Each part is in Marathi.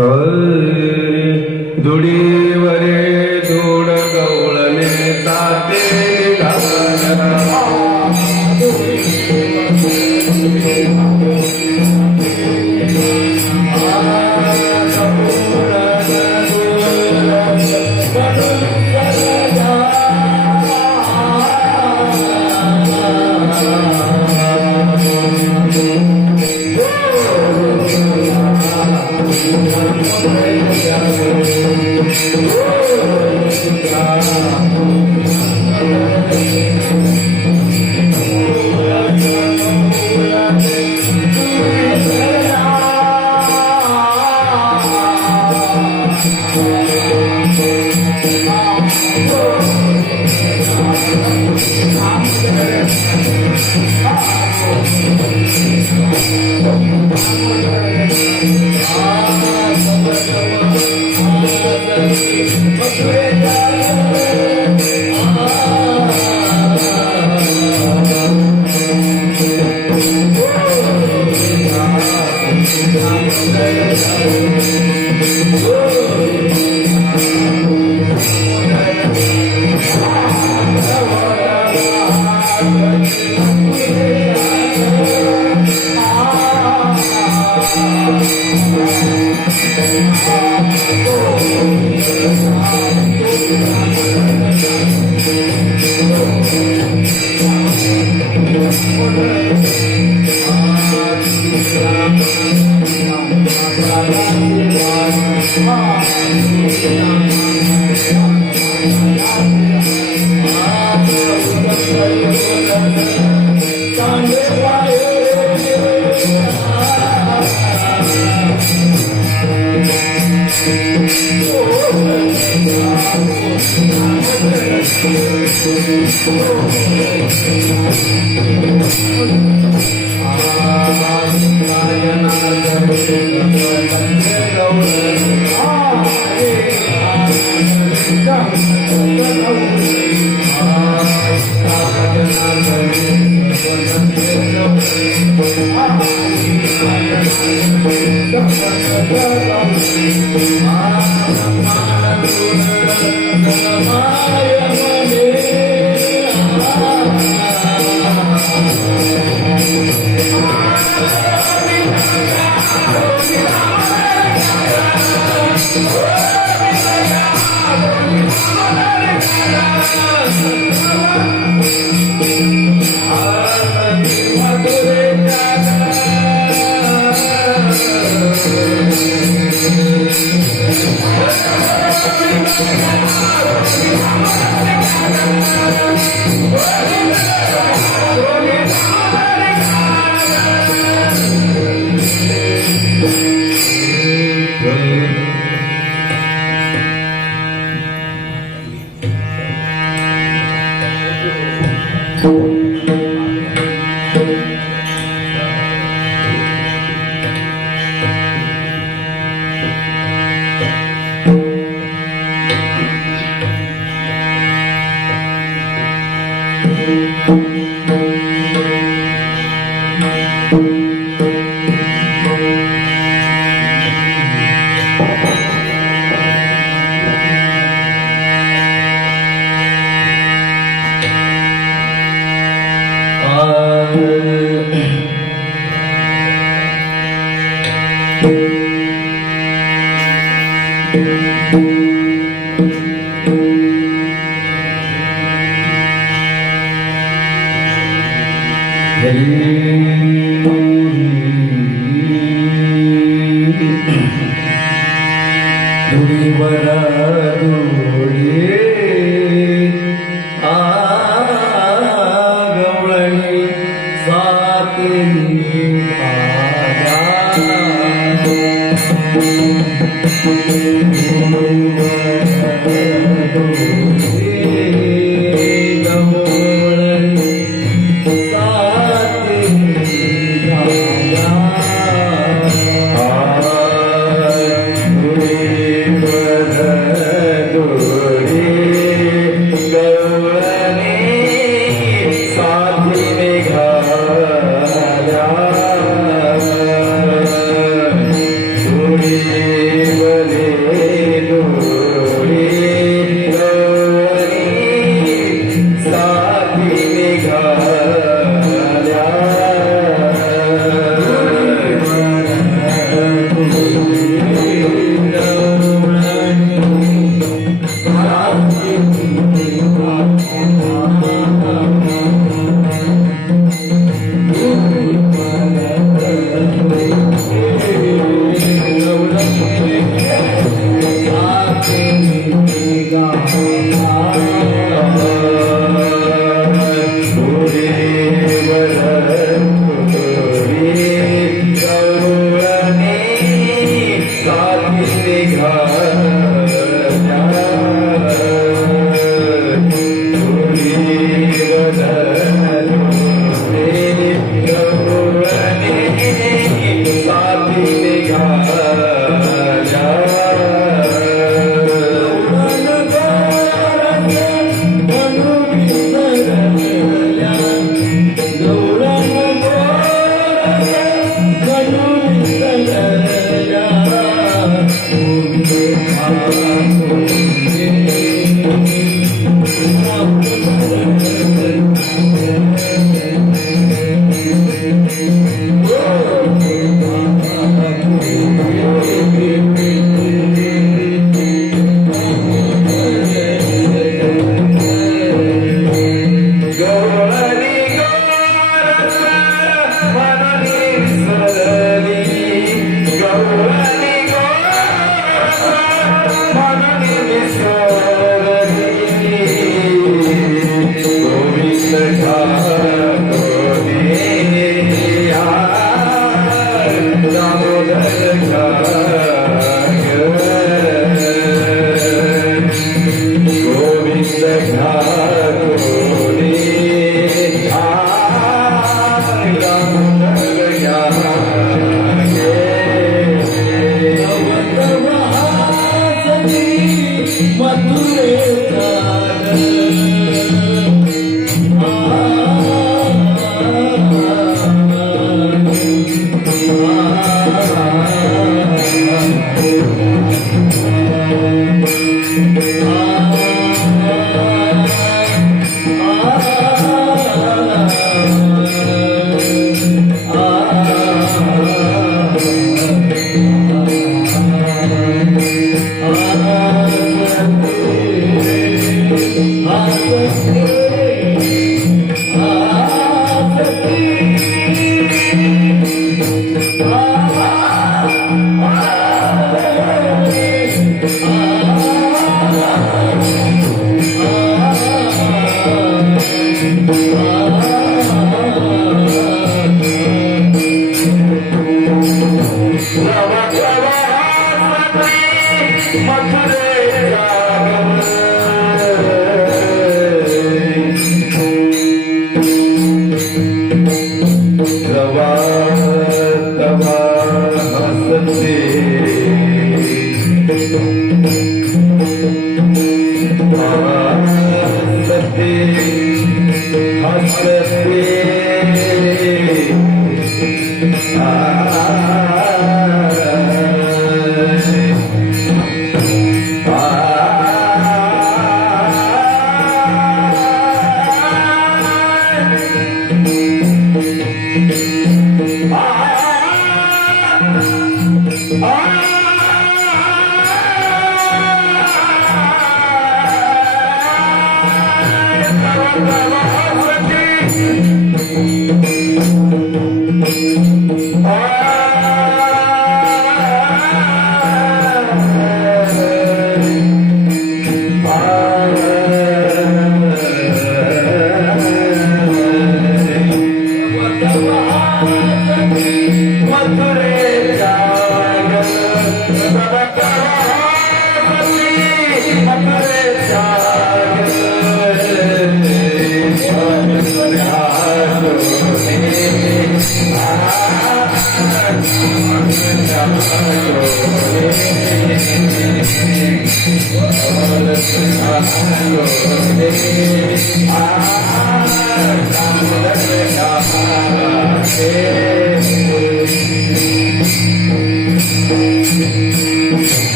Oh,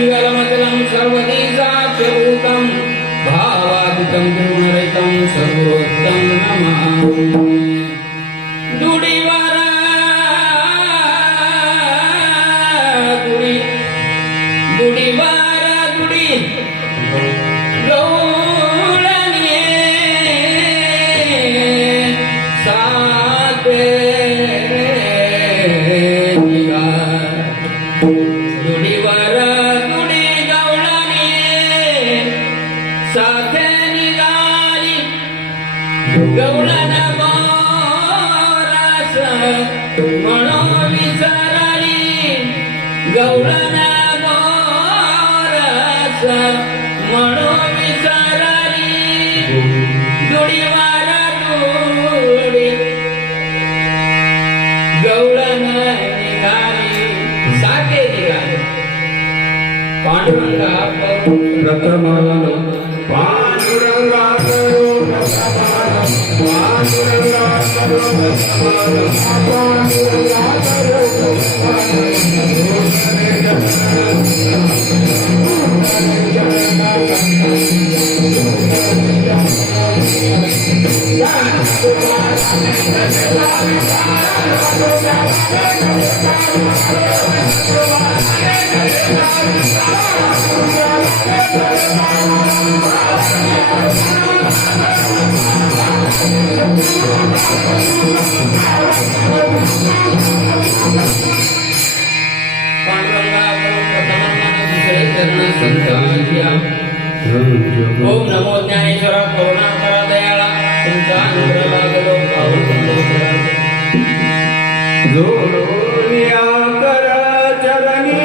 मंगलमतलं सर्वदेशाच्यभूतं भावादितं गुरुरहितं सर्वोत्तम नमामि दुडीवारा दुडी दुडीवारा दुडी गौळणे साते निघा दुडीवारा दुडी गौळणे साते निघाली गौळण बोरास म्हणो विसरली गौळण बोरास म्हणो विसरली दुडीवारा दुडी गौळण निघाली साते निघाली पांडुरंगा प्रथम पांडुरंगा ओम नमो ज्ञानेश्वर करुणाकरा दयाळा तुमचा अनुग्रह लागलो पावन जोडोनिया कर चरणी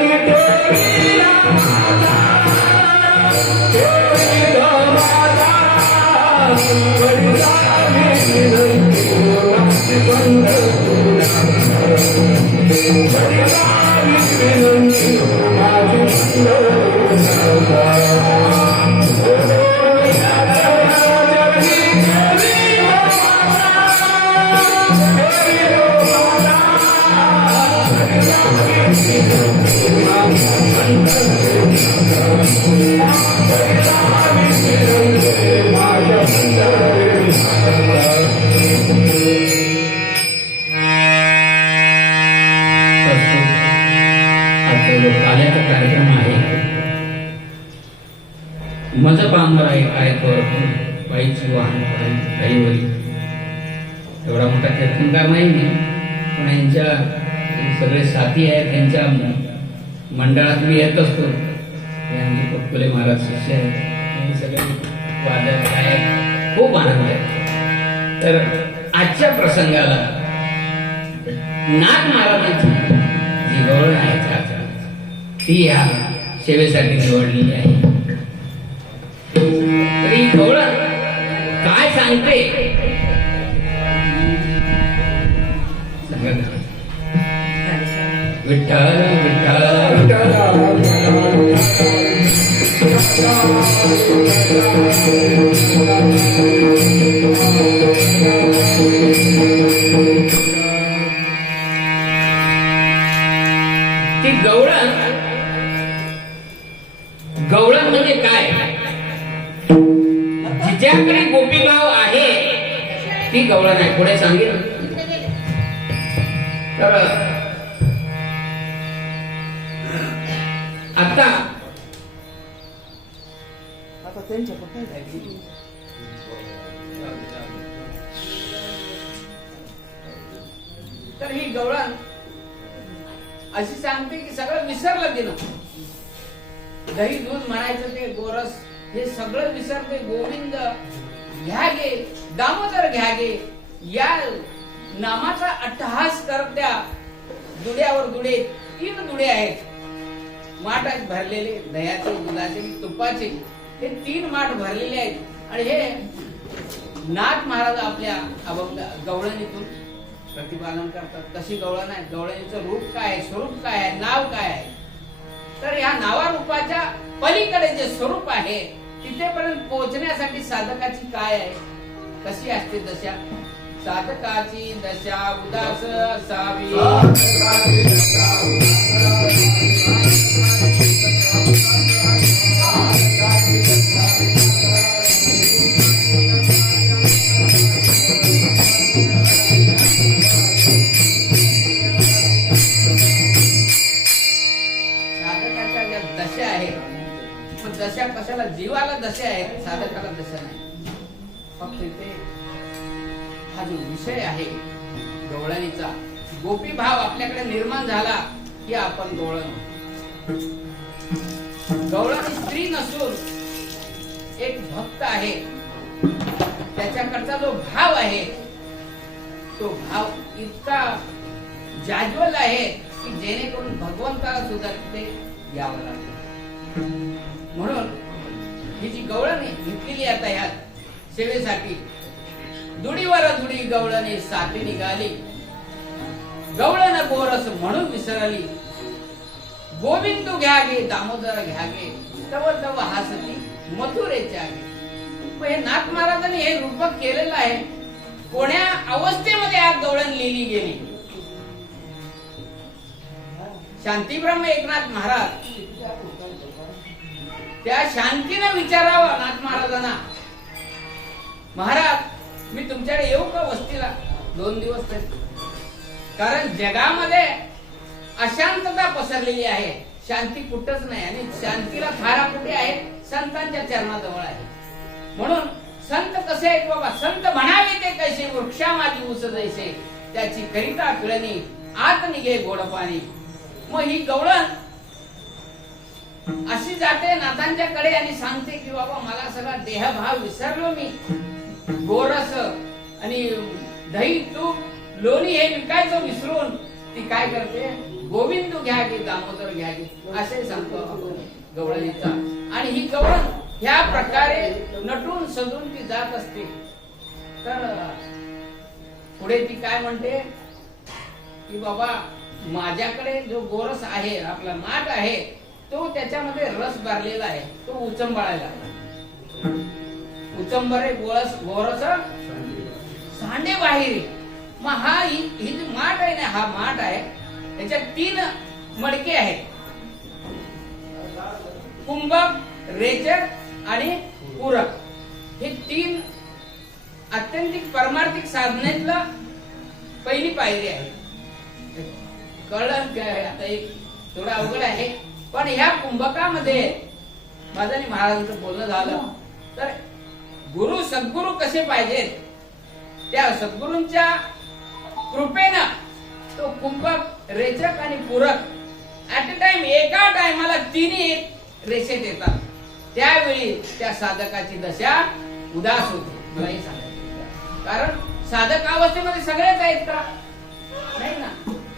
ठेविला कार्यक्रम आहे मज पांबर आहे काय करतो बाईची वाहन काही वरी एवढा मोठा कीर्तनकार नाही पण यांच्या सगळे साथी आहेत त्यांच्या मंडळात मी येत असतो यांनी पटकुले महाराज शिष्य आहेत सगळे वादक गायक खूप आनंद आहे तर आजच्या प्रसंगाला नाथ महाराजांची जी गौरव आहे ती या सेवेसाठी निवडलेली आहे तरी गौरव काय सांगते विठ्ठल विठ्ठल ती गौळण गवळण म्हणजे काय जिच्याकडे गोपीभाव आहे ती गवळण आहे पुढे सांगेल तर आता त्यांच्या तर ही गवळण अशी सांगते की सगळं विसरलं गेलं दही दूध म्हणायचं ते गोरस हे सगळं विसरते गोविंद घ्या गे दामोदर घ्या गे या नामाचा अट्टहास करत्या दुड्यावर दुडे 3 दुडे आहेत माठ आहेत भरलेले दह्याचे दुधाचे तुपाचे हे 3 माठ भरलेले आहेत आणि हे नाथ महाराज आपल्या अभंग गवळणीतून प्रतिपादन करतात कशी गवळण आहे गवळणीचं रूप काय आहे स्वरूप काय आहे नाव काय आहे तर या नावारूपाच्या पलीकडे जे स्वरूप आहे तिथेपर्यंत पोहोचण्यासाठी साधकाची काय आहे कशी असते दशा साधकाची दशा उदास असावी पण दशा कशाला? जीवाला दशा आहेत, साधकाला दशा नाही. फक्त इथे हा जो विषय आहे गवळणीचा, गोपी भाव आपल्याकडे निर्माण झाला की आपण गवळण. गवळणी स्त्री नसून एक भक्त आहे. त्याच्याकडचा जो भाव आहे तो भाव इतका जाज्वल्य आहे की जेणेकरून भगवंताला सुद्धा तिथे यावं लागतं. म्हणून ही जी गवळणी घेतलेली आता या सेवेसाठी, दुडीवर दुडी गवळणी साथी निघाली, गवळण गोरस म्हणून विसरली, गोविंदू घ्या गे दामोदर घ्या गे, तव तव हासती मथुरेच्या गे. हे नाथ महाराजांनी हे रूपक केलेलं आहे. कोण्या अवस्थेमध्ये आज गवळण लिहिली गेली? शांतीब्रह्म एकनाथ महाराज त्या शांतीनं विचारावं नाथ महाराजांना, महाराज मी तुमच्याकडे येऊ का वस्तीला 2 दिवस तरी? कारण जगामध्ये अशांतता पसरलेली आहे, शांती कुठंच नाही. आणि शांतीला थारा कुठे आहे? संतांच्या चरणाजवळ आहे. म्हणून संत कसे आहेत बाबा? संत म्हणावे ते कैसे, वृक्षा माझी उस जैसे, त्याची करिता पिळणी आत निघे गोड पाणी. मग ही गवळण अशी जाते नाथांच्याकडे आणि सांगते की बाबा मला सगळा देहभाव विसरलो मी, गोरस आणि दही तूप लोणी हे विकायचं विसरून ती काय करते? गोविंदू घ्या की दामोदर घ्या की, असे सांगतो गवळणीचा. आणि ही गवळण ह्या प्रकारे नटून सजून ती जात असते. तर पुढे ती काय म्हणते की बाबा माझ्याकडे जो गोरस आहे, आपला माठ आहे, तो त्याच्यामध्ये रस भरलेला आहे, तो उचंबळायला. उचंबरे गोरस सांडे बाहेर. मग हा ही जी माठ आहे ना, हा माठ आहे, त्याच्यात 3 मडके आहेत, कुंभक, रेचक आणि पूरक. हे 3 अत्यंतिक परमार्थिक साधनेतला पहिली पायरी आहे. कळलं काय? आता एक थोडं अवघड आहे, पण ह्या कुंभकामध्ये माझं आणि महाराजांचं बोलणं झालं. तर गुरु सद्गुरु कसे पाहिजेत, त्या सद्गुरूंच्या कृपेनं तो कुंभक, रेचक आणि पूरक ऍट अ टाइम, एका टायमाला 3 रेषेत येतात. त्यावेळी त्या साधकाची दशा उदास होते. मलाही सांगायचं, कारण साधक अवस्थेमध्ये सगळेच आहेत का? नाही ना.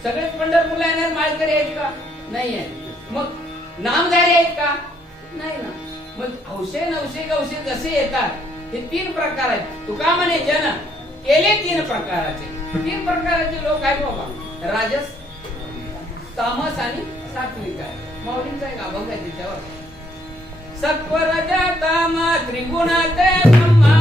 सगळेच पंढरपूरला येणार माळकरी आहेत का? नाही आहे. मग नामधारी आहेत का? नाही ना. मग हौशे नवशे गवशे जसे येतात हे 3 प्रकार आहेत. तुका म्हणे जन केले 3 प्रकाराचे. 3 प्रकाराचे लोक आहेत बाबा, राजस, तामस आणि सात्विक आहे. माऊलींचा एक अभंग आहे त्याच्यावर, सत्व रज ताम त्रिगुणाते ब्रह्मा,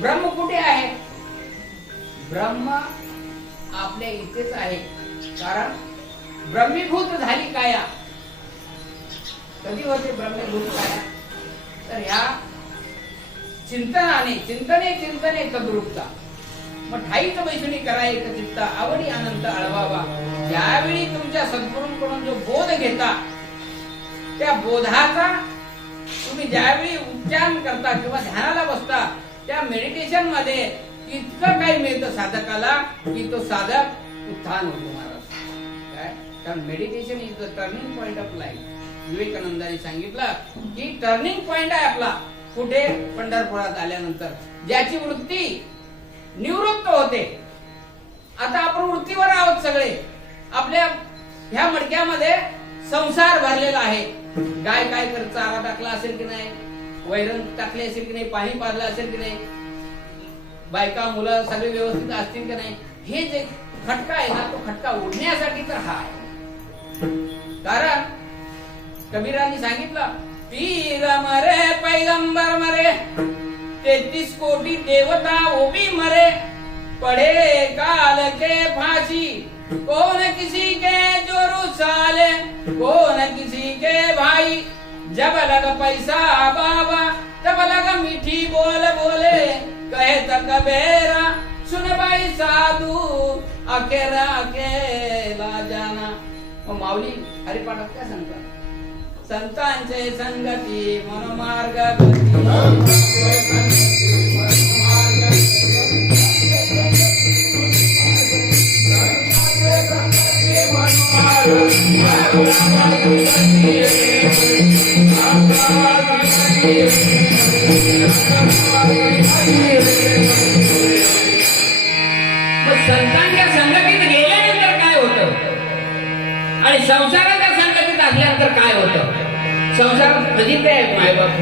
ब्रह्म कुठे आहे? ब्रह्म आपल्या इथेच आहे. कारण ब्रह्मीभूत झाली काया. कधी होते ब्रह्मीभूत काया? तर ह्या चिंतनाने, चिंतने तद्रूपता. मग ठाईच बैसणी करा एक चित्ता, आवडी अनंत अळवावा. ज्यावेळी तुमच्या सद्गुरूंकडून जो बोध घेता, त्या बोधाचा तुम्ही ज्यावेळी उच्चारण करता किंवा ध्यानाला बसता, त्या मेडिटेशन मध्ये इतकं काही मिळतं साधकाला की तो साधक उत्थान होतो महाराज. काय? कारण meditation is the turning point of life. विवेकानंदांनी सांगितलं की टर्निंग पॉइंट आहे आपला. कुठे? पंढरपुरात आल्यानंतर. ज्याची वृत्ती निवृत्त होते. आता आपण वृत्तीवर आहोत सगळे. आपल्या ह्या मडक्यामध्ये संसार भरलेला आहे. गाय काय कर, चारा टाकला असेल की नाही, वैरण टाकले असेल की नाही, पाणी पाजलं असेल की नाही, बायका मुलं सगळे व्यवस्थित असतील की नाही, हे जे खटका आहे ना, तो खटका उडण्यासाठी तर हा आहे. कारण कबीरांनी सांगितलं, पीर मरे पैगंबर मरे, 33 कोटी देवता उभी मरे, के फांसी, कौन किसी के जोरू साले, कौन किसी के भाई। जब लग पैसा बाबा तब लग मीठी बोल बोले, कहे त कबेरा सुन बाई साधू अकेला अकेला जाना। माऊली हरिपाठात काय सांगतात? संतांचे संगती मनोमार्ग संतांच्या संगतीत गेल्यानंतर काय होतं आणि संसाराच्या संगतीत असल्यानंतर काय होतं? संसारात फजिती आहे, मायबाप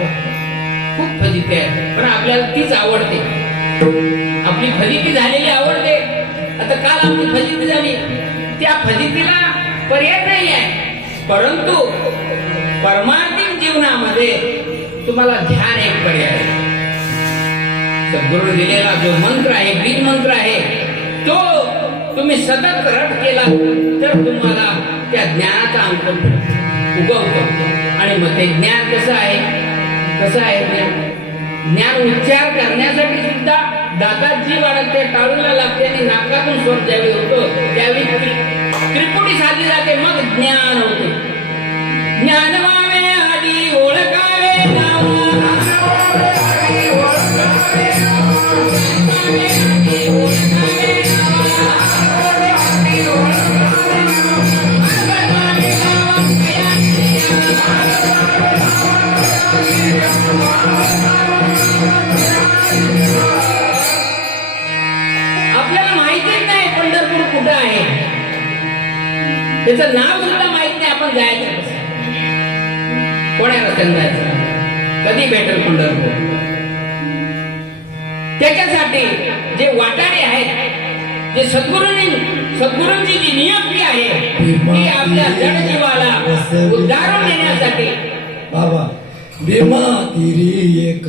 खूप फजिती आहे, पण आपल्याला तीच आवडते, आपली फजिती झालेली आवडते. आता काल आपली फजिती झाली, त्या फजितीला पर्याय नाही आहे, परंतु परमार्थिक जीवनामध्ये तुम्हाला ध्यान एक पर्याय आहे. सद्गुरू दिलेला जो मंत्र आहे, बीज मंत्र आहे, तो तुम्ही सतत रट केला तर तुम्हाला त्या ज्ञानाचा अंक उगवतो. आणि मग ते ज्ञान कसं आहे? कसं आहे ज्ञान? उच्चार करण्यासाठी सुद्धा दातात जी वाढते, टाळूला लागते आणि नाकातून स्वर ज्यावेळी होतो त्यावेळी त्रिपुटी साधली जाते, मग ज्ञान होते. ज्ञान व्हावे आधी ओळखावे आपल्याला माहितीच नाही पंढरपूर कुठं आहे, त्याचं नाव सुद्धा माहित नाही. आपण जायचं कसं? कोण्या रस्त्याने जायचं? कधी भेटेल पंढरपूर? त्याच्यासाठी जे वाटाडे आहेत, जे सद्गुरूंची जी नियुक्ती आहे ती आपल्या जड जीवाला उद्धारून देण्यासाठी. बाबा भीमा तिरी एक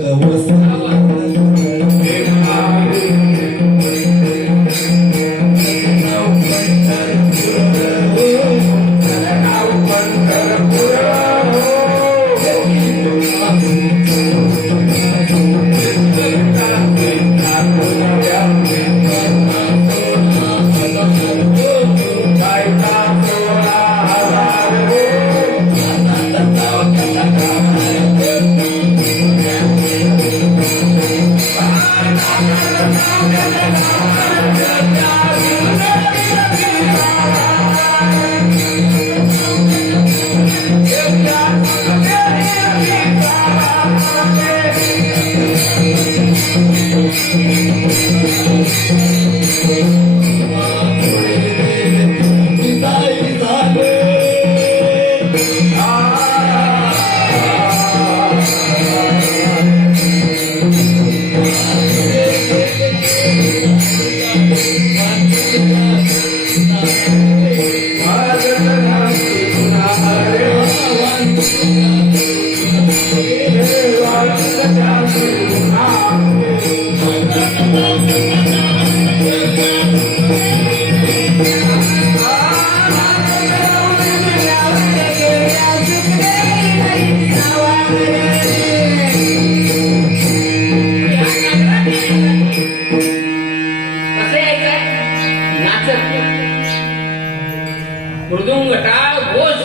मृदुंग टाळ घोष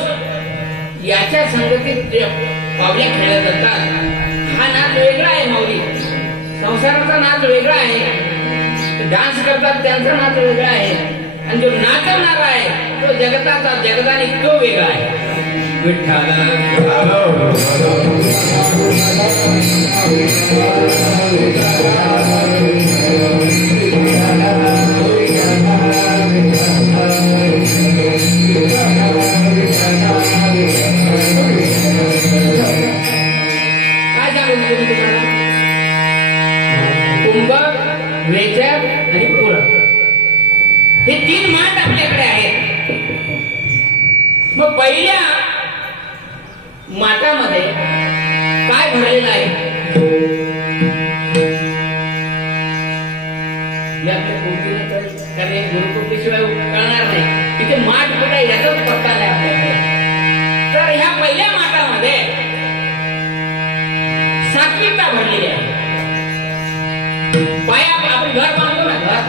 याच्या संगतीत पावल्या खेळल्या जातात. हा नाच वेगळा आहे माऊली, संसाराचा नाच वेगळा आहे, डान्स करतात त्यांचा नाच वेगळा आहे, आणि जो नाचवणार आहे तो जगताचा जगदानी तो वेगळा आहे. विठ्ठल कुंभक, वेचक आणि पूरक हे तीन माठ आपल्याकडे आहेत. मग पहिल्या माठामध्ये काय भरलेलं आहे? आपल्या कोणती कारण हे गुरुकृपेशिवाय कळणार नाही तिथे माठ कुठे आहे याचाच पत्ता नाही आपल्याकडे. तर ह्या पहिल्या माठामध्ये सात्विकता भरलेली आहे. पाया आपण घर बांधतो ना, घर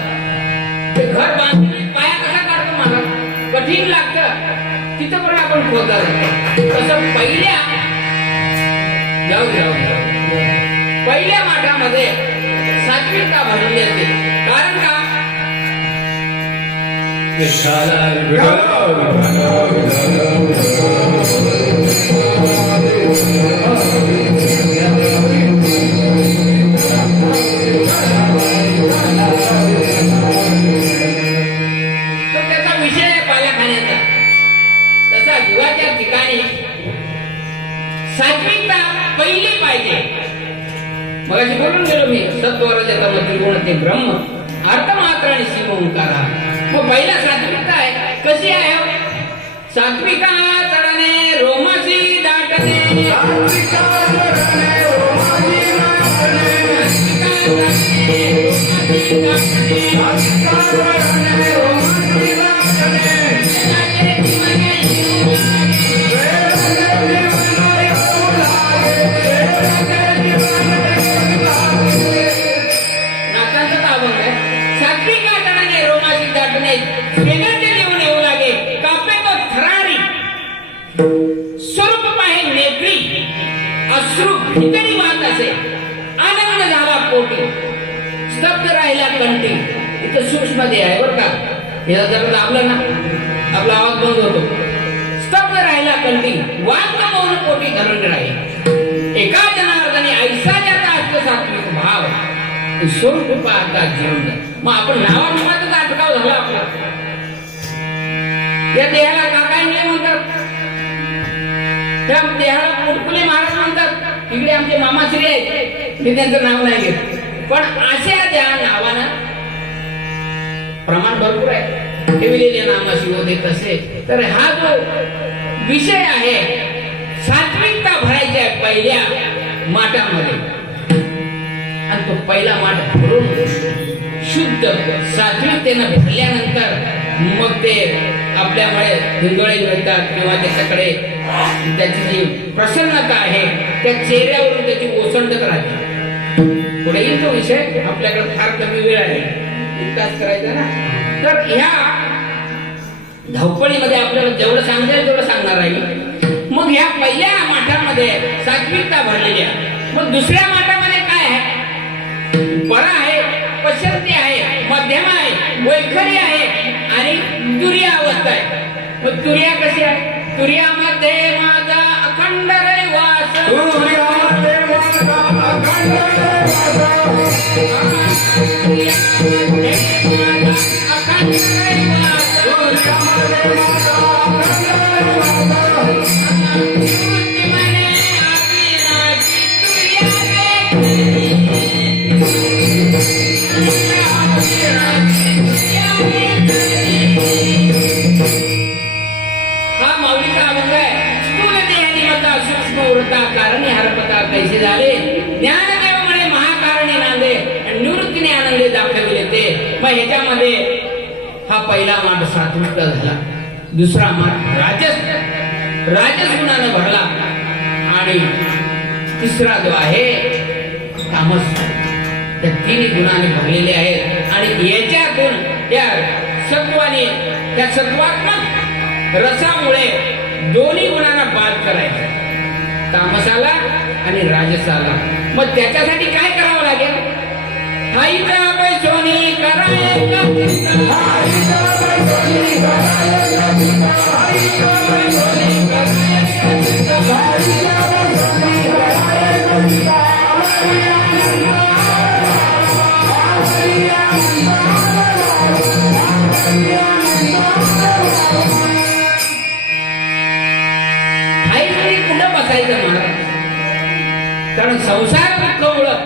ते घर बांधून पाया कसा काढतो मला कठीण लागतं तिथं पण आपण खोदत तसं पहिल्या माठामध्ये सात्विकता भरलेली असते. कारण का सात्विकता पहिली पाहिजे. मगाशी बोलून गेलो मी सत्वरजतम त्रिगुण ते ब्रह्म अर्थमात्राने शिव ओंकारा. मग पहिला सात्विकता आहे कशी आहे? सात्विका चढणे रोमाची दाटणे स्वरूप पाहे नेत्री अश्रू भीतरी वाहत असे आनंद झाला पोटी स्तब्ध राहिला कंठी. इथं सूक्ष्म दे आहे बरं का. याला जर दाबलं ना आपला आवाज बंद होतो. स्तब्ध राहिला कंठी वाद मौन पोटी धरण राहील. एका जनार्दनी ऐसा ज्याचा असतो सात्विक भाव स्वरूप पाहता जीवन. मग आपण नावानामातच अटकाव झाला आपला. या देहाला काकांनी म्हणतात, त्या देहाला मुटकुले महाराज म्हणतात. इकडे आमचे मामाश्री आहेत मी त्यांचं नाव नाही घेत पण अशा त्या नावानं प्रमाण भरपूर आहे ठेवलेले नामाशी होते तसे. तर हा जो विषय आहे सात्विकता भरायची आहे पहिल्या माठामध्ये. आणि तो पहिला माठ भरून शुद्ध सात्विकतेनं भरल्यानंतर मग ते आपल्यामुळे हिंदोळे मिळतात किंवा त्याच्याकडे त्याची जी प्रसन्नता आहे त्या चेहऱ्यावरून त्याची ओसंडत राहते. पुढे येईल तो विषय. आपल्याकडे फार कमी वेळ आहे इतकाच करायचा ना. तर ह्या धावपळीमध्ये आपल्याला जेवढं सांगता येईल तेवढं सांगणार आहे. मग ह्या पहिल्या माठामध्ये सात्विकता भरलेली आहे. मग दुसऱ्या माठामध्ये काय आहे? परा आहे, पश्चंती आहे, मध्यम आहे, वैखरी आहे आणि तुर्या अवस्था आहे. मग तुर्या कशी आहे? तुर्यामध्ये माझा अखंड रहिवास. तुर्यामध्ये माझा अखंड रहिवास. अखंड रहिवास. हा माऊलीचा अभंग आहे. स्थूल देहानी मता सूक्ष्म उरता कारणी हरपता कैसे झाले ज्ञानदेव म्हणे महाकारणी नांदे निवृत्तीने आनंदे दाखविले ते. मग ह्याच्यामध्ये हा पहिला माठ सात्विकता झाला. दुसरा माठ राजस गुणानं भरला आणि तिसरा जो आहे तामस. त्या तिन्ही गुणाने भरलेले आहेत आणि याच्यातून त्या सत्वाने त्या सत्वात्मक रसामुळे दोन्ही गुणांना बाद करायचं तामसाला आणि राजसाला. मग त्याच्यासाठी काय करावं लागेल? हाईचा पैसोनी करायचा कुठं बसायचं महाराज? कारण संसार दुःख ओळख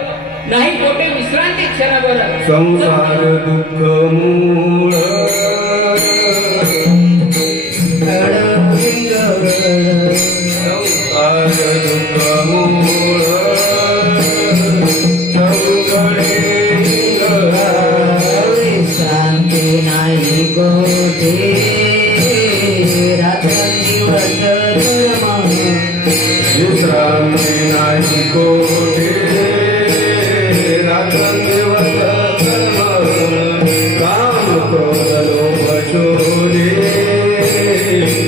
नाही कोठे विश्रांती क्षणावर. संसार दुःख मूळ संसार दुःख मूळ शांती कोठे रात्रंदिवस धर्म विश्रांती नाही कोठे रात्रंदिवस धर्म काम क्रोध लोभ शोधे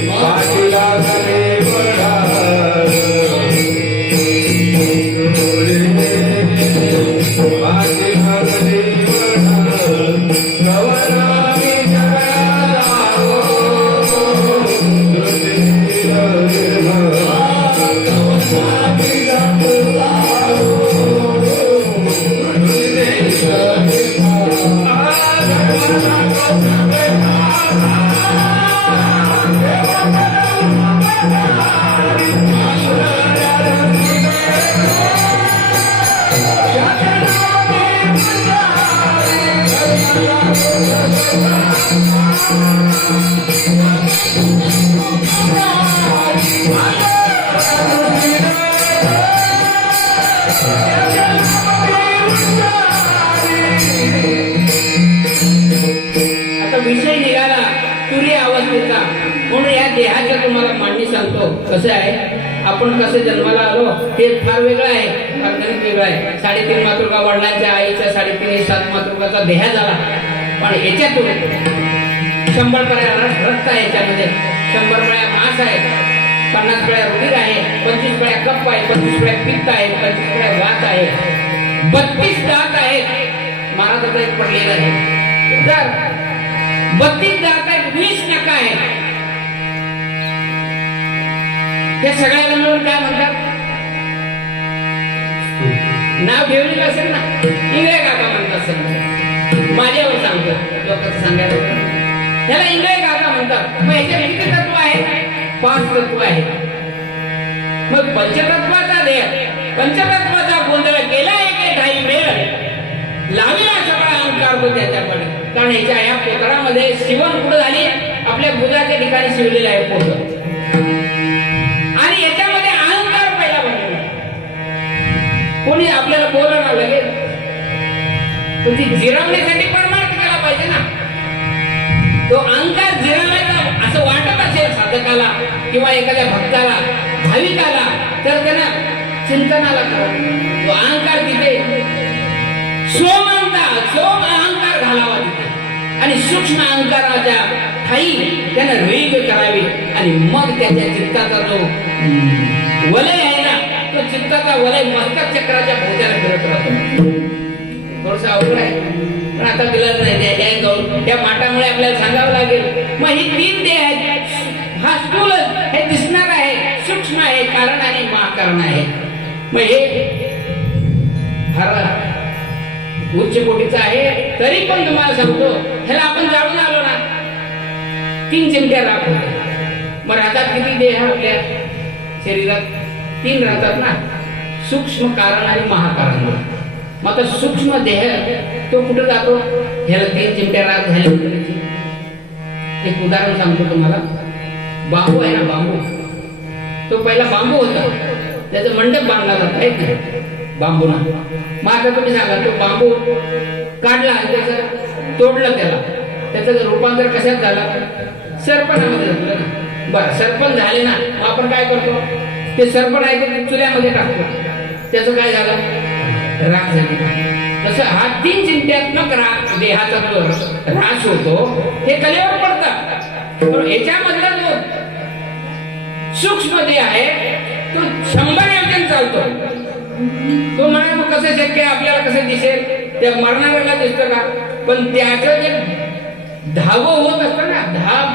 पाठी लागले बळार पाठी लागले बळार गवरामी जगला आता विषय निघाला तुरी अवस्थेचा, म्हणून या देहाच्या तुम्हाला मांडणी सांगतो. कसं आहे, आपण कसं जन्माला आलो हे फार वेगळं आहे, फार गणित वेगळं आहे. 3.5 मातृका वडिलांच्या आईच्या 3.5 7 मातृकाचा देह झाला. पण याच्यातून 100 पळ्या रक्त आहे, याच्यामध्ये 100 पळ्या मांस आहे, 50 पळ्या रुधिर आहे, 25 पळ्या कफ आहे, 25 पळ्या पित्त आहे, 25 पळ्या वात आहे, 32 दात आहेत. महाराजाचा एक पडलेला आहे. तर 32 दात आहेत, 20 नका आहे. हे सगळ्याला मिळून काय म्हणतात? नाव ठेवलेलं असेल ना, इंगळे काका म्हणतात. सर माझ्यावर सांगतो, लोकांचं सांगायला त्याला इंगळे काका म्हणतात. मग याच्यात किती तत्व आहे? 5 तत्व आहे. मग पंचतत्वाचा देह, पंचतत्वाचा गोंधळ केला एक ठाई मेळ लावला सगळा अहंकार तो त्याच्याकडे. कारण याच्या या पोतरामध्ये शिवण कुठं झाली? आपल्या बुधाच्या ठिकाणी शिवलेलं आहे पोत. आणि याच्यामध्ये अहंकार पहिला बनलेला. कोणी आपल्याला बोलणार लगेच, तर ती जिरवण्यासाठी परमार्थ केला पाहिजे ना. तो अहंकार जिरवायचा असं वाटत असेल साधकाला किंवा एखाद्या भक्ताला, भाविकाला, तर त्यांना चिंतनाला करा. तो अहंकार तिथे सोमंता सोम अहंकार घालावा तिथे, आणि सूक्ष्म अहंकाराच्या ठाई त्यानं रेग करावी. आणि मग त्याच्या चित्ताचा जो वलय आहे ना, तो चित्ताचा वलय मस्तक चक्राच्या भोवत्याला फिरत राहतो. थोडस अवघड आहे, पण आता दिलं नाही. त्या जाऊन त्या माटामुळे आपल्याला सांगावं लागेल. मग ही 3 देह आहेत. हा स्थूल हे दिसणार आहे, सूक्ष्म आहे, कारण आणि महाकारण आहे. मग हे फार उच्च कोटीचा आहे. तरी पण तुम्हाला सांगतो, ह्याला आपण जाळून आलो ना, 3 चिमट्या राख होते. मग राहतात किती देह आपल्या शरीरात? 3 राहतात ना, सूक्ष्म कारण आणि महाकारण. मग आता सूक्ष्म देह तो कुठं जातो? ह्याला 3 चिमट्या राख झाल्या. एक उदाहरण सांगतो तुम्हाला. बांबू आहे ना, बांबू, तो पहिला बांबू होता, त्याचं मंडप बांधला जात बांबूना. मग आता तुम्ही सांगा, तो बांबू काढला, त्याचं तोडलं, त्याचं रूपांतर कशात झालं? सरपणामध्ये झालं ना. बरं, सरपण झाले ना, आपण काय करतो? ते सरपण आहे ते चुल्यामध्ये टाकतो, त्याचं काय झालं? राख झाली. तसं हा 3 चिंत्यात्मक देहाचा जो ऱ्हास होतो हे कलेवर पडतात. पण याच्यामधला जो सूक्ष्म देह आहे तो 100 योजन चालतो. तो म्हणाल मग कसं शक्य, आपल्याला कसं दिसेल? त्या मरणाऱ्याला दिसतं का? पण त्याचं जे धावं होत असतं ना, धाव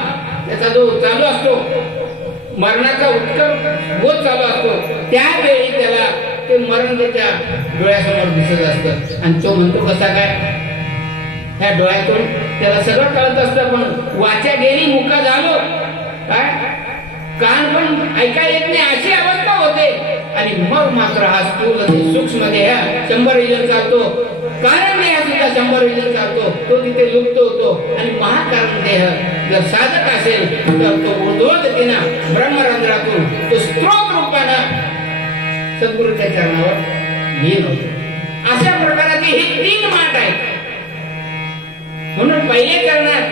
त्याचा जो चालू असतो, मरणाचा उत्कट होत चालू असतो, त्यावेळी त्याला ते मरण त्याच्या डोळ्यासमोर दिसत असतं. आणि तो म्हणतो कसा काय? ह्या डोळ्यातून त्याला सगळं कळत असतं, पण वाचा गेली, मुका झालो, काय कान पण ऐकायला येत नाही, अशी अवस्था होते. आणि मग मात्र हा स्थूल सूक्ष्म देह 100 योजन चालतो, कारण देह सुद्धा 100 योजन चालतो, तो तिथे लुप्त होतो. आणि महाकारण देह जर साधक असेल तर तो ऊर्ध्वगतीनं ब्रह्मरंध्रातून तो स्त्रोत रूपानं सद्गुरूच्या चरणावर लीन होतो. अशा प्रकाराचे हे 3 माट आहेत. म्हणून पहिल्या चरणात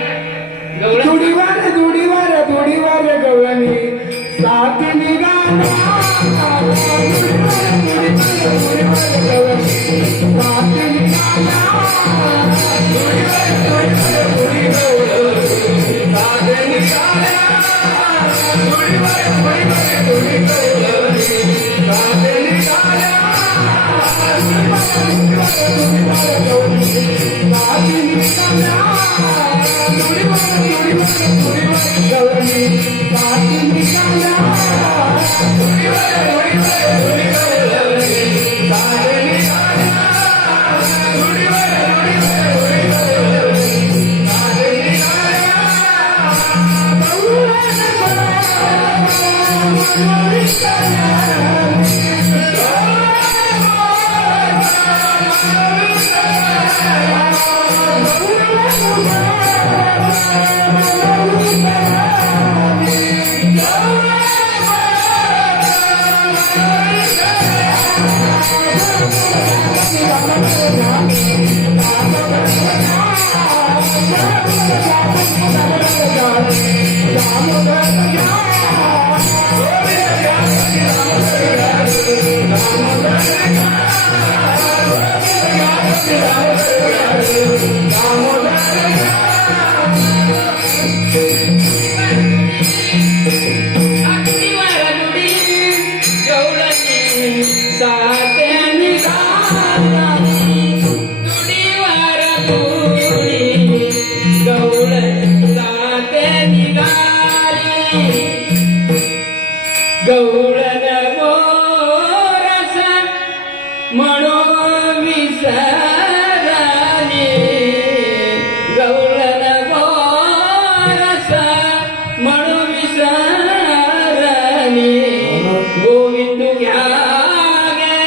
गवळण गोरस म्हणो विसरणे गवळण गोरस म्हणो विसरणे गोविंद घ्या गे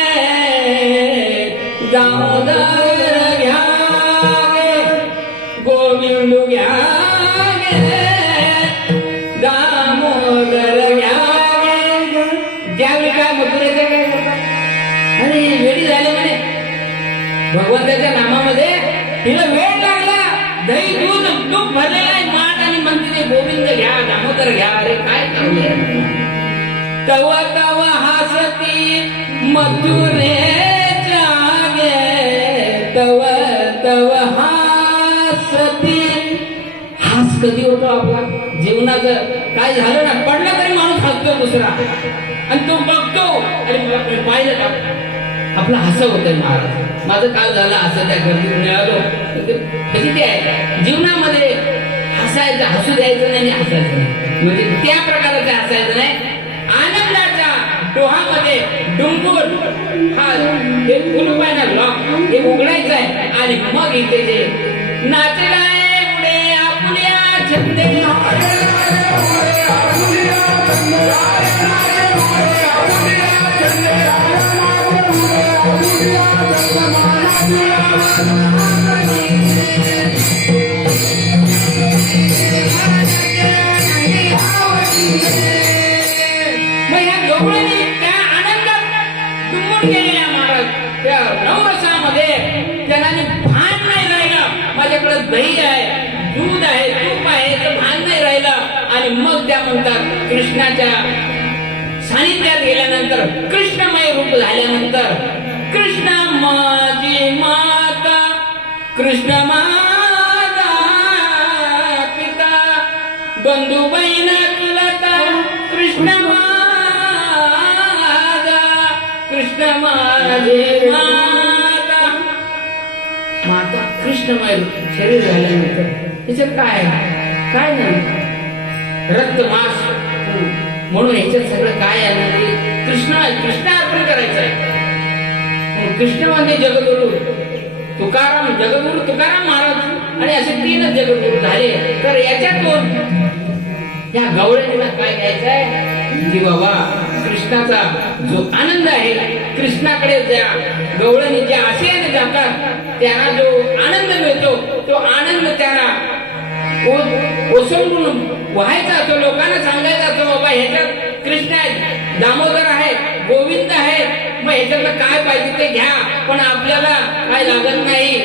दामोदर घ्या गे गोविंद घ्या गे दामोदर घ्या ज्यावेळी काय मथुरेचे काय करतात अरे वेळी झाले म्हणे भगवंताच्या नामामध्ये तिला वेळ लागला दही दूध तूप भरलेला आहे माठ आणि म्हणते ते गोविंद घ्या दामोदर घ्या अरे काय करूया तव तव हासती मथुरेच्या गे तव तव हासती हास कधी होतो आपला जीवनाचं काय झालं ना पडला तरी माणूस हसतो दुसरा आणि तो बघतो अरे पाहिलं का आपलं हसं होतंय महाराज माझं काल झालं असं त्या गर्दीत मिळालो किती आहे जीवनामध्ये हसायचं हसू द्यायचं नाही आणि हसायचं नाही म्हणजे त्या प्रकाराचं हसायचं नाही आनंदाच्या डोहामध्ये डुंबून हा हे कुलूप आहे ना लॉक हे उघडायचं आहे आणि मग इथे जे नाचलाय उडे आपुल्या छंदे माझ्याकडे दही आहे दूध आहे तूप आहे तर भान नाही राहिलं आणि मग त्या म्हणतात कृष्णाच्या सानिध्यात गेल्यानंतर कृष्णमय रूप झाल्यानंतर कृष्ण माझी माता कृष्ण माझा पिता बंधू बहीण चुलता कृष्ण माझा कृष्ण माझे माता माता कृष्णमय शरीर झाल्यानंतर त्याच्यात काय काय नाही रक्त मांस म्हणून ह्याच्यात सगळं काय आहे म्हणजे कृष्ण अर्पण करायचं आहे कृष्ण म्हणजे जगद्गुरु तुकाराम जगद्गुरु तुकाराम महाराज आणि असे तीनच जगद्गुरु झाले तर याच्यातून या गवळणीला काय घ्यायचं आहे की बाबा कृष्णाचा जो आनंद आहे कृष्णाकडे ज्या गवळणी ज्या आशयाने जातात त्यांना जो आनंद मिळतो तो आनंद त्यांना ओसंडून व्हायचा असतो लोकांना सांगायचा असतो बाबा ह्याच्यात कृष्ण आहे दामोदर आहे गोविंद आहे मग ह्याच्यातलं काय पाहिजे ते घ्या पण आपल्याला काय लागत नाही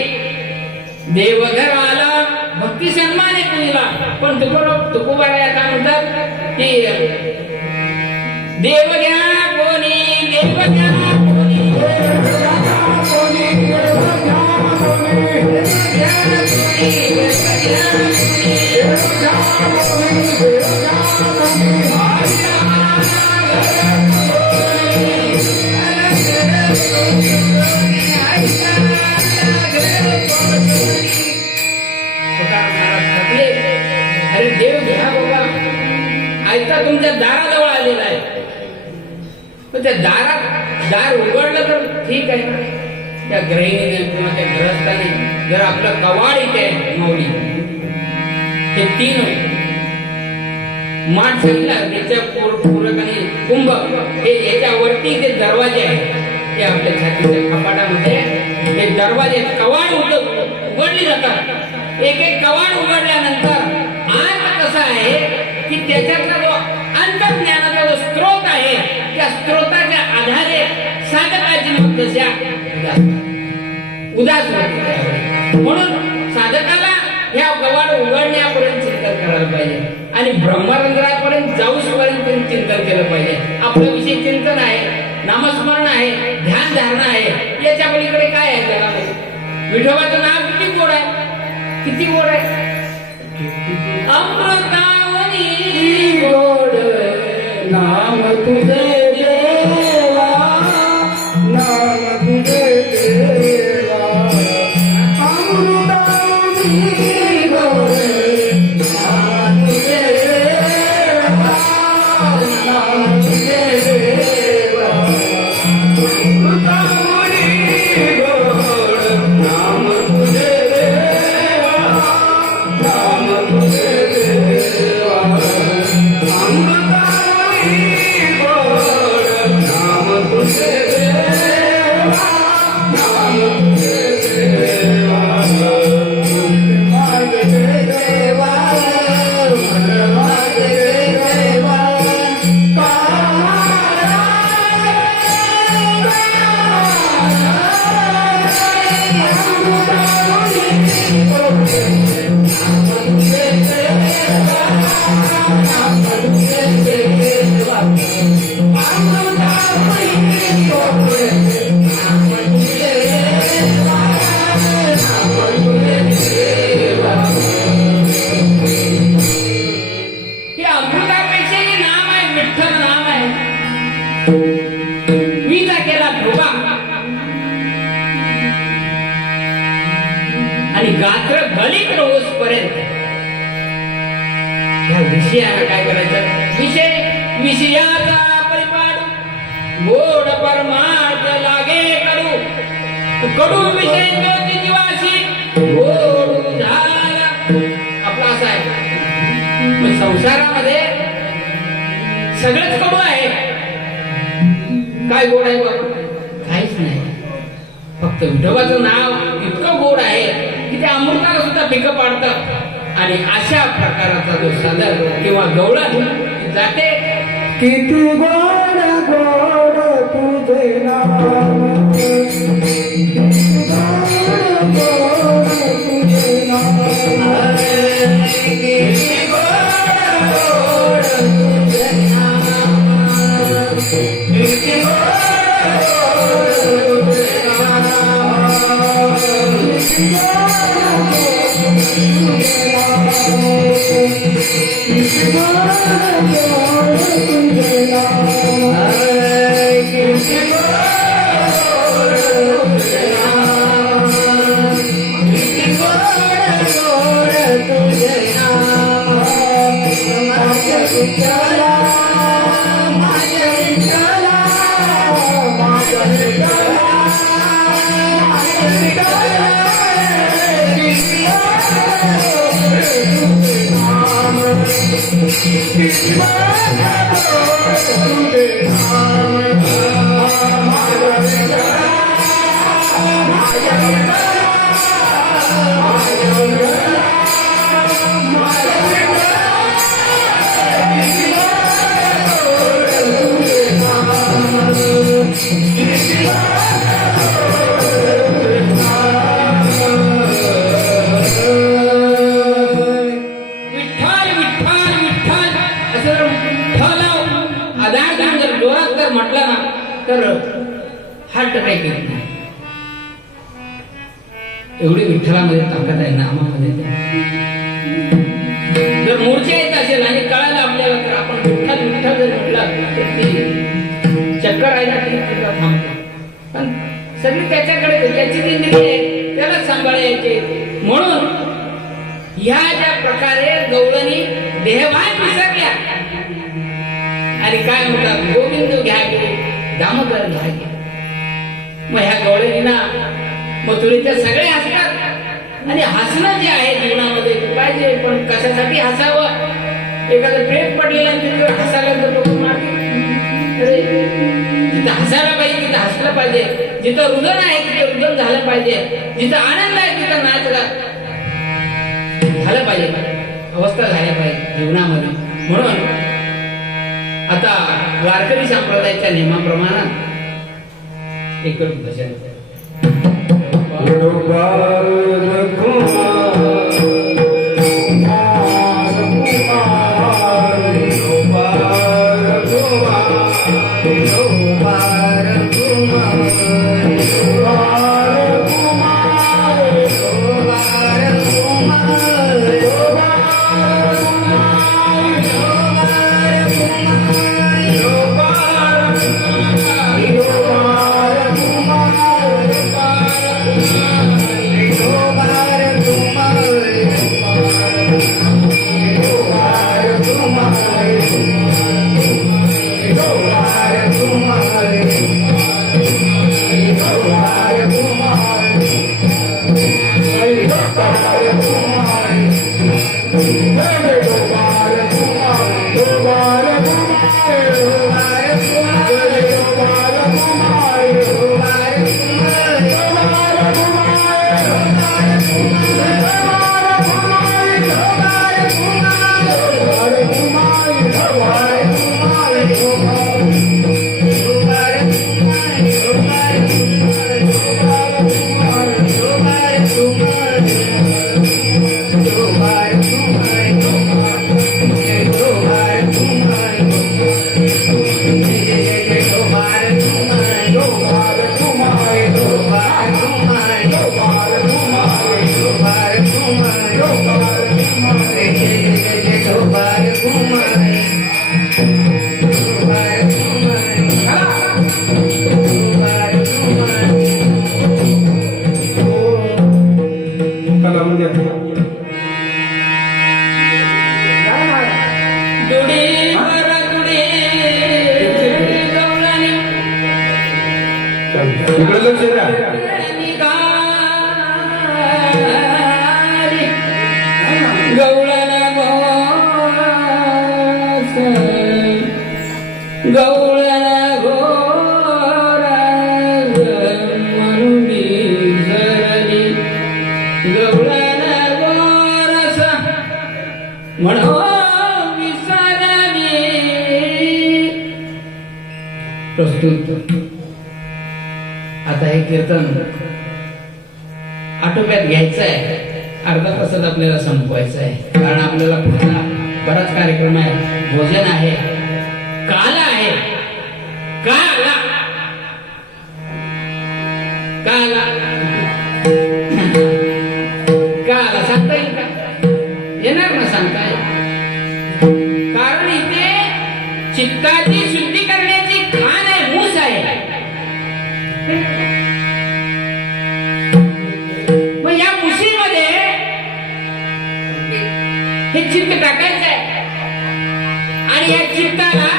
देवघर आला भक्ती सन्मान आहे कुणीला पण तुकोबाराया काय म्हणतात की देव घ्या कोणी देव घ्या कोणी अरे देव घ्या बाबा, ऐका तुमच्या दाराजवळ आलेला आहे. पण त्या दार उघडलं तर ठीक आहे ना. त्या गृहिणीने किंवा त्या गृहस्थाने जर आपलं कवाड इथे माऊली हे 3 माठ सांगितला त्याच्या पूरक आणि कुंभ हे याच्यावरती जे दरवाजे आहेत ते आपल्या छातीच्या कपाटामध्ये हे दरवाजे कवाड उघडली जातात. एक कवाड उघडल्यानंतर आत कसं आहे की त्याच्यातला जो अंतर्ज्ञानाचा जो स्त्रोत आहे त्या स्त्रोताच्या आधारे साधकाची मग दशा उदास होते. म्हणून साधकाला ह्या कवाड उघडण्यापर्यंत चिंतन करायला पाहिजे आणि ब्रह्मरंध्रापर्यंत जाऊसपर्यंत चिंतन केलं पाहिजे. आपलं विषय चिंतन आहे, नामस्मरण आहे, ध्यान धारणा आहे. याच्या पलीकडे काय आहे त्याला? विठोबाचं नाव किती गोड आहे, किती गोड आहे. अमृतावनी गोड नाम तुझे देवा, नाम तुझे देवा. अमृतावनी गोड नाम तुझे देवा, नाम तुझे देवा. अमृतावनी गोड नाम तुझे देवा, नाम तुझे देवा. अमृतावनी गोड नाम तुझे देवा, नाम तुझे देवा. मागे देवा, मागे देवा, हे अमृतापेक्षाही नाम आहे, विठ्ठल नाम आहे. मीचा केला धोबा आणि गात्र गलित रोजपर्यंत ह्या विषयाला काय करायचं? विषयाचा परिपाडू गोड परमार्थ लागे कडू, कडू विषय ज्योती निवासी गोड झाला. आपला असा आहे. मग संसारामध्ये सगळंच कडू आहे. काय गोड आहे बघ? काहीच नाही. फक्त विठोबाचं नाव इतकं गोड आहे की त्या अमृताला सुद्धा पिकं पाडतं. आणि अशा प्रकारचा जो सादर किंवा गवळण जाते. किती गोड गोड तुझे नाम, किती गोड गोड तुझे नाम, किती गोड गोड तुझे नाम, किती गोड गोड तुझे नाम, किती अटॅक येत नाही. एवढी विठ्ठलामध्ये ताकद आहे, नामामध्ये. जर मूर्छा येत असेल आणि कळालं आपल्याला तर आपण विठ्ठल विठ्ठल जर म्हटलं तर ती चक्कर आहे ना ती तिला थांबते. पण सगळी त्याच्याकडे त्याची जी इंद्रिय आहे त्याला सांभाळायचे. म्हणून ह्या ज्या प्रकारे गवळणी देहभान विसरल्या आणि काय म्हणतात गोविंद घ्या गे दामोदर घ्या गे. मग ह्या गवळणींना मथुरेच्या सगळे हसतात आणि हसणं जे आहे जीवनामध्ये पाहिजे. पण कशासाठी हसावं? एखादं प्रेम पडलेलं आणि तिथे हसायला तर लोक मारतील. अरे जिथं हसायला पाहिजे तिथं हसलं पाहिजे. जिथं रुदन आहे तिथं रुदन झालं पाहिजे. जिथं आनंद आहे तिथं नाच झालं पाहिजे, अवस्था झाल्या पाहिजे जीवनामध्ये. म्हणून आता वारकरी संप्रदायाच्या नियमाप्रमाणे एक भजन प्रस्तुत. आता हे कीर्तन आटोप्यात घ्यायचं आहे. अर्धा तासात आपल्याला संपवायचं आहे, कारण आपल्याला पुढचा बराच कार्यक्रम आहे. भोजन आहे, काल आहे. का आला सांगता येईल का? येणार ना सांगता येईल. कारण इथे चित्ताची शुद्धी करण्याची खाण आहे, मूस आहे. मग या मुशीमध्ये हे चित्त टाकायचं आहे आणि या चित्ताला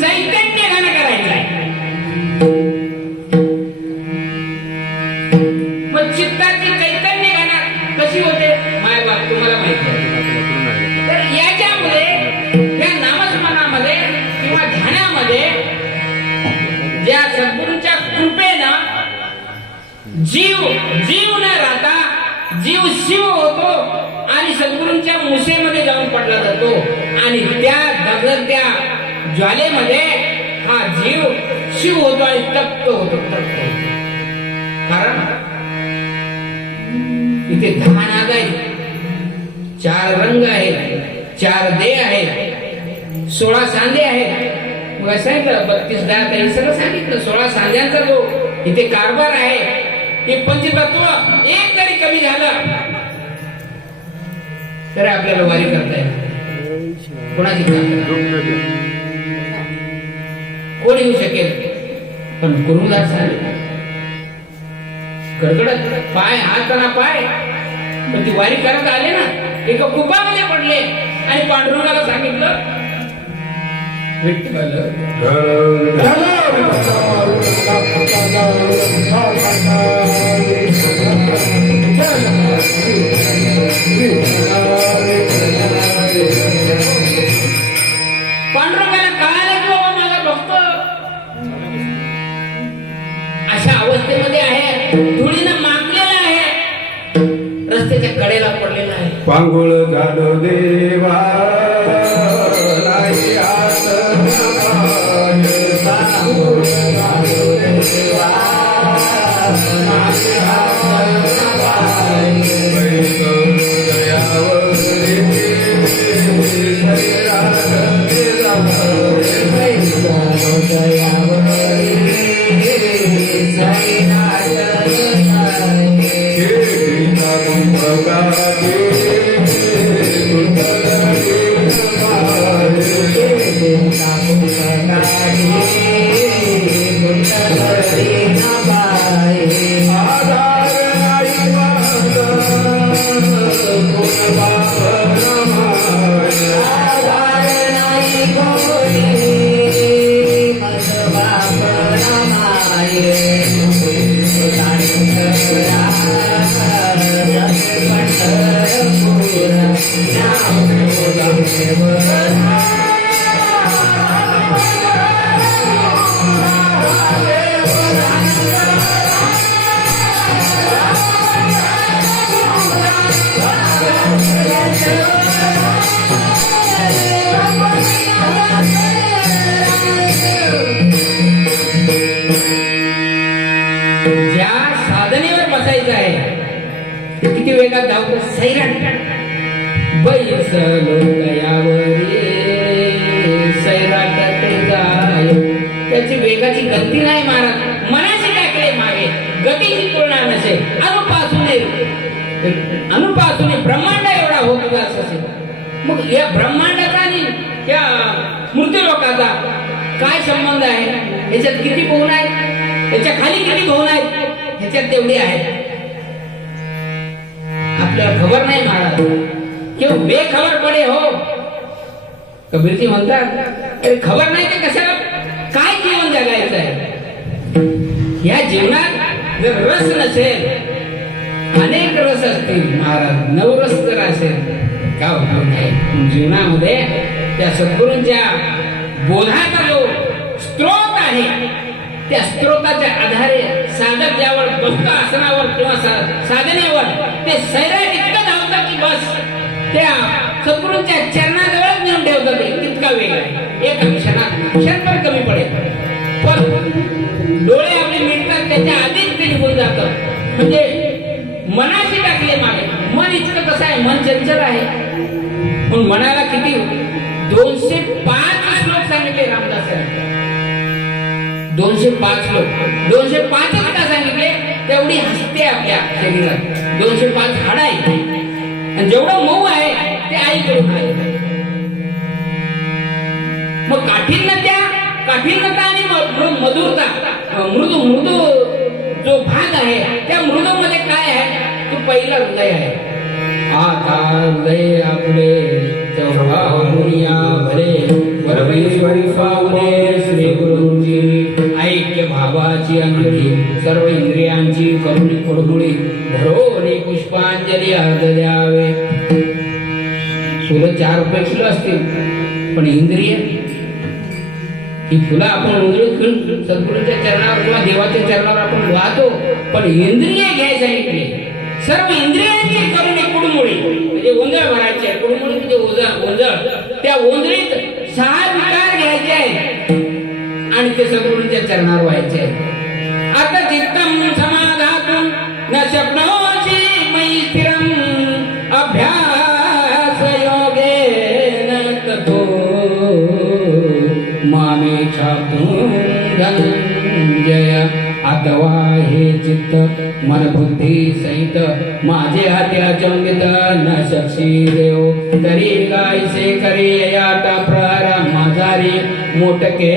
चैतन्य घन करायचं आहे. मग चित्ताची चैतन्य घना कशी होते माय बाप तुम्हाला माहिती आहे. तर याच्यामध्ये या नामस्मरणामध्ये किंवा ध्यानामध्ये ज्या सद्गुरूंच्या कृपेनं जीव न राहता जीव शिव होतो आणि सद्गुरूंच्या मुसेमध्ये जाऊन पडला जातो आणि त्या दगडत्या ज्वालेमध्ये हा जीव शिव होतो आणि तप्त होतो. कारण इथे 10 नाग आहेत, 4 रंग आहेत, 4 देह आहेत, 16 सांधे आहेत. सांगितलं 32 दात हे सगळं सांगितलं. 16 सांध्यांचा जो इथे कारभार आहे. हे पंचतत्व एक जरी कमी झालं तर आपल्याला वारी करता येईल. कोणाची ताकद? कोण येऊ शकेल? पण गुरुदास गडगडत पाय हात ना पाय, पण ती वारी करत आले ना, एका कुपामध्ये पडले आणि पांडुरंगाला सांगितलं विठ्ठल पांडुरंगाला कळालं की बाबा माझा भक्त अशा अवस्थेमध्ये आहे, धुळीनं माखलेला आहे, रस्त्याच्या कडेला पडलेला आहे. पांगुळ झालो देवा नाही हात नमाय. पांगुळ झालो देवा नाही हात नमाय. दयावरी शरीरात ज्या साधनेवर बसायचं आहे ते किती वेगात धावतो. सैराट सैराटात जाय, त्याची वेगाची गती नाही महाराज, मनाची टाकले मागे, गतीची तुलना नसेल. अनुपासून ब्रह्मांड एवढा होत असेल. मग या ब्रह्मांडाचा आणि या मृत्यू लोकाचा काय संबंध आहे? याच्यात किती भुवन आहेत, याच्या खाली किती भुवन आहेत, ह्याच्यात तेवढी आहेत. आपल्याला खबर नाही महाराज, क्यों बेखबर पडे हो. कबीरजी म्हणतात अरे खबर नाही ते कशाला, काय जीवन जगायचं आहे. या जीवनात जर रस नसेल, अनेक रस असतील महाराज, नवरस जर असेल काय उपयोग नाही. जीवनामध्ये त्या सद्गुरूंच्या बोधाचा जो स्त्रोत आहे, त्या स्त्रोताच्या आधारे साधक ज्यावर बसतो आसनावर किंवा साधनेवर, ते सैराट इतकं धावतं की बस त्या सद्गुरूंच्या चरणाजवळच नेऊन ठेवतात. तितका वेग आहे. एक क्षणभर कमी पडेल, पण डोळे आपले मिळतात त्याच्या आधीच ते निघून जातं. म्हणजे मनाशी टाकले मागे. मन इतकं कसं आहे, मन चंचल आहे. पण मनाला किती 205 श्लोक सांगितले रामदासांनी. 205 श्लोक, 205 का सांगितले, तेवढी हसते आपल्या शरीरात. 205 हाड आहे आणि जेवढं मऊ आहे ते आईकडून आहे. मग काठीण्यता आणि मधुरता, मृदू जो भाग आहे, त्या मृदूमध्ये काय आहे, तो पहिला हृदय आहे. आता हृदय आपले चौरा मुनिया भले, परमेश्वरी पावले श्री गुरुजी. ऐक्य भावाची अंजली, सर्व इंद्रियांची करुणी कुडमुळी, भरोनी पुष्पांजली अर्ध द्यावे. फुलं 4 रुपये किलो असतील, पण इंद्रिय ही फुलं आपण उधळून सद्गुरूंच्या चरणावर किंवा देवाच्या चरणावर आपण वाहतो, पण इंद्रिय घ्यायला सांगितले. सर्व इंद्रियांची करुणी कुडमुळी, म्हणजे ओंजळ भरायची आहे. कुडमुळी म्हणजे ओंजळ. त्या ओंजळीत 6 विकार घ्यायचे आहेत आणि ते सद्गुरूंच्या चरणावर व्हायचे आहेत. आता चित्तम समाधातुं न शक्नोषि मयि स्थिरं, अभ्यास योगेन ततो मामे छाप्तुं धनंजय. अथवा हे चित्त मन बुद्धी सहित माझे हाती अचंबित न शक्षी देव तरी गायसे करी याटा प्रहार माझारी मोटके